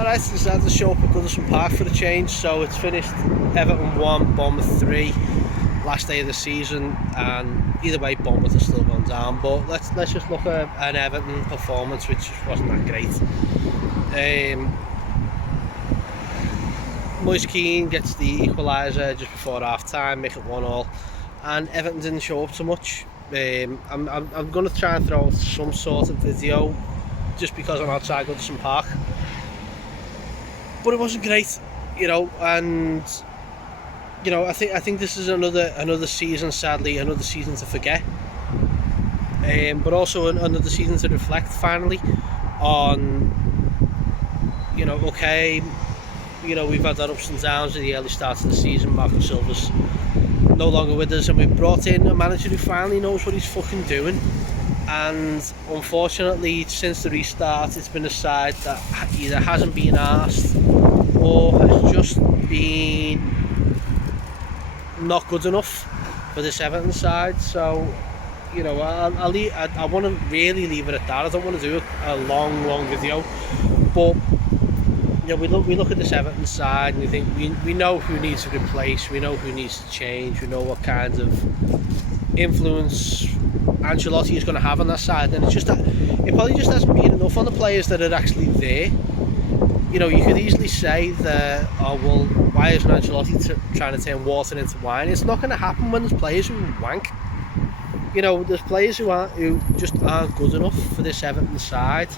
Alright, so decided to show up at Goodison Park for a change. So it's finished Everton 1, Bournemouth 3, last day of the season, and either way Bournemouth is still going down. But let's just look at an Everton performance which wasn't that great. Moise Keane gets the equaliser just before half time, make it 1-1, and Everton didn't show up so much. I'm going to try and throw some sort of video just because I'm outside Goodison Park, but it wasn't great, and I think this is another season, sadly, another season to forget, but also another season to reflect finally on, okay, we've had our ups and downs at the early start of the season. Marco Silva's no longer with us, and we've brought in a manager who finally knows what he's fucking doing. And unfortunately, since the restart, it's been a side that either hasn't been asked or has just been not good enough for this Everton side. So, I want to really leave it at that. I don't want to do a long video, but we look at this Everton side and we think we know who needs to replace, we know who needs to change, we know what kind of influence Ancelotti is going to have on that side, and it's just that it probably just hasn't been enough on the players that are actually there. You could easily say that, oh well, why isn't Ancelotti trying to turn water into wine? It's not going to happen when there's players who wank. There's players who just aren't good enough for this Everton side.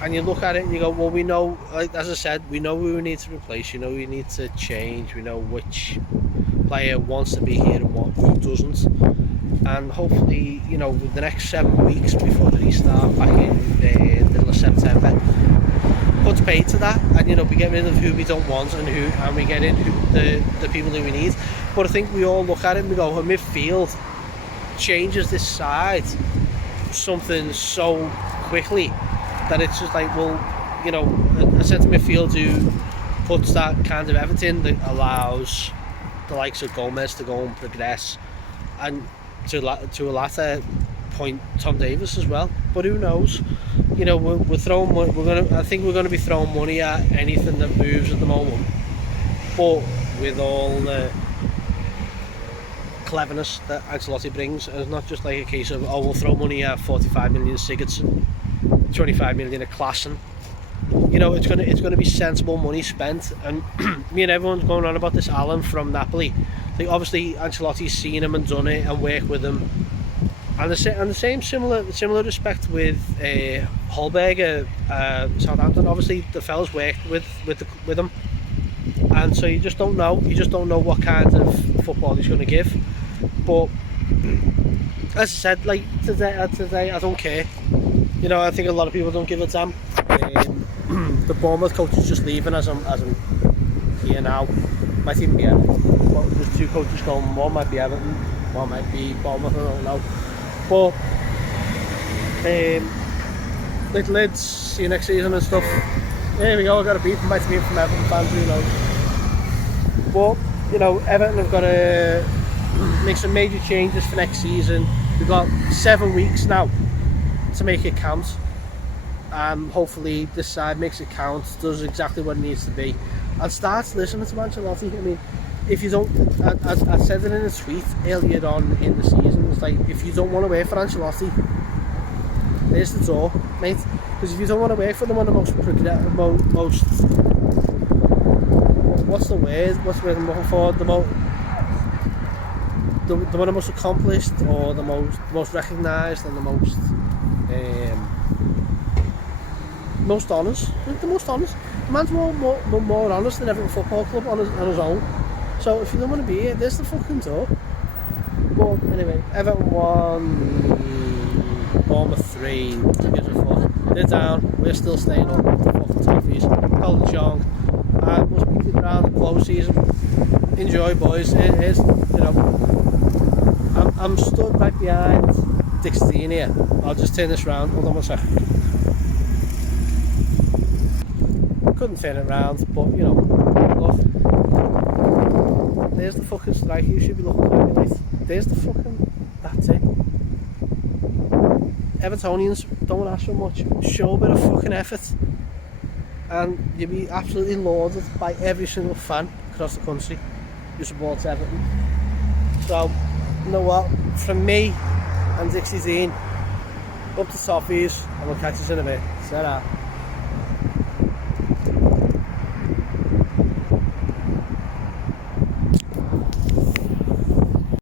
And you look at it and you go, well, we know, like, as I said, we know who we need to replace, we need to change, we know which player wants to be here and who doesn't. And hopefully, with the next 7 weeks before the restart back in the middle of September, puts paid to that, and we get rid of who we don't want and we get in the people who we need. But I think we all look at it and we go, midfield changes this side something so quickly that it's just like, well, a centre midfield who puts that kind of everything that allows the likes of Gomez to go and progress, and to a latter point Tom Davies as well. But who knows? We're throwing. I think we're going to be throwing money at anything that moves at the moment. But with all the cleverness that Ancelotti brings, and it's not just like a case of, oh, we'll throw money at 45 million Sigurdsson, 25 million at Klassen. It's going to be sensible money spent. And me and everyone's going on about this Allen from Napoli. Like, obviously Ancelotti's seen him and done it and worked with him, and the same similar respect with Holberg at Southampton. Obviously the fellas worked with him, and so you just don't know what kind of football he's going to give. But as I said, like today I don't care. I think a lot of people don't give a damn. The Bournemouth coach is just leaving as I'm here now. Might even be Everton. But there's two coaches going. One might be Everton, one might be Bournemouth, I don't know. But little lids, see you next season and stuff. There we go, I got a beef, might be from Everton fans, who knows. But Everton have got to make some major changes for next season. We've got 7 weeks now to make it count. Hopefully this side makes it count, does exactly what it needs to be, and starts listening to Ancelotti. I mean, if you don't, I said it in a tweet earlier on in the season, it's like, if you don't want to work for Ancelotti, there's the door, mate. Because if you don't want to work for them on the most what's the word I'm looking for, the one the most accomplished, or the most recognised, and the most honours. The most honours. The man's more honest than Everton Football Club on his own. So if you don't want to be here, there's the fucking door. But anyway, Everton 1, Bournemouth 3, who gives a fuck. They're down, we're still staying up, fucking toffees, cold and chong, and we'll speak to you around the close season. Enjoy, boys. Here's, I'm stood right behind Dixon here. I'll just turn this round, hold on 1 second. Couldn't turn it round, but look, there's the fucking striker you should be looking for, mate. There's the fucking, that's it. Evertonians, don't ask for much, show a bit of fucking effort. and you'll be absolutely lauded by every single fan across the country who supports Everton. So, you know what, from me and Dixie Dean, up to Toffees, and we'll catch you in a bit. Ta-ra.